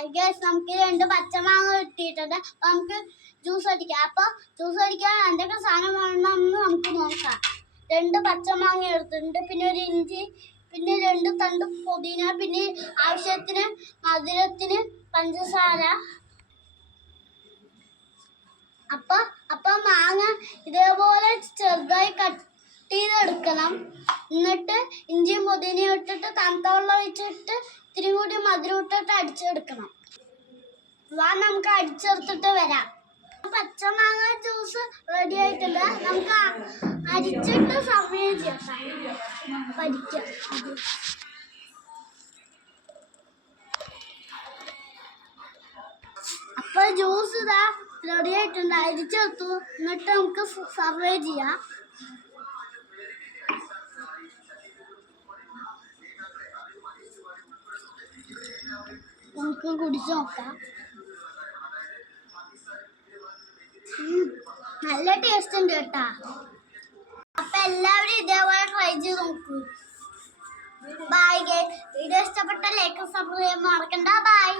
നമുക്ക് 2 പച്ചമാങ്ങ കിട്ടിയിട്ടുണ്ട്. നമുക്ക് ജ്യൂസ് അടിക്കാം. അപ്പോൾ ജ്യൂസ് അടിക്കാൻ എന്തൊക്കെ സാധനം വേണമെന്ന് നമുക്ക് നോക്കാം. 2 പച്ചമാങ്ങ എടുത്തിട്ടുണ്ട്, പിന്നെ ഒരു ഇഞ്ചി, പിന്നെ 2 തണ്ട് പുതിന, പിന്നെ ആവശ്യത്തിന് മധുരത്തിന് പഞ്ചസാര. അപ്പൊ മാങ്ങ ഇതേപോലെ ചെറുതായി കട്ട് ചെയ്തെടുക്കണം. എന്നിട്ട് ഇഞ്ചിയും പുതിനയും ഇട്ടിട്ട് തണുത്ത വെള്ളം ഒഴിച്ചിട്ട് ഇത്തിരി കൂടി മധുരം ഇട്ടിട്ട് അടിച്ചെടുക്കണം. നമുക്ക് അടിച്ചെടുത്തിട്ട് വരാം. പച്ചമാങ്ങ ജ്യൂസ് റെഡി ആയിട്ടുണ്ട്. നമുക്ക് അരിച്ചിട്ട് സമയം ചെയ്യാം. പഠിക്കാം. അപ്പൊ ജ്യൂസ് ഇതാ റെഡി ആയിട്ടുണ്ട്. അരിച്ചെടുത്തു. എന്നിട്ട് നമുക്ക് സർവ് ചെയ്യാം. നമുക്ക് കുടിച്ചു നോക്കാം. നല്ല ടേസ്റ്റ് ഉണ്ട് കേട്ടാ. അപ്പൊ എല്ലാവരും ഇതേപോലെ ട്രൈ ചെയ്ത് നോക്കൂ. Bye guys. വീഡിയോ ഇഷ്ടപ്പെട്ട ലൈക്ക് സബ്സ്ക്രൈബ് മറക്കണ്ട. ബൈ.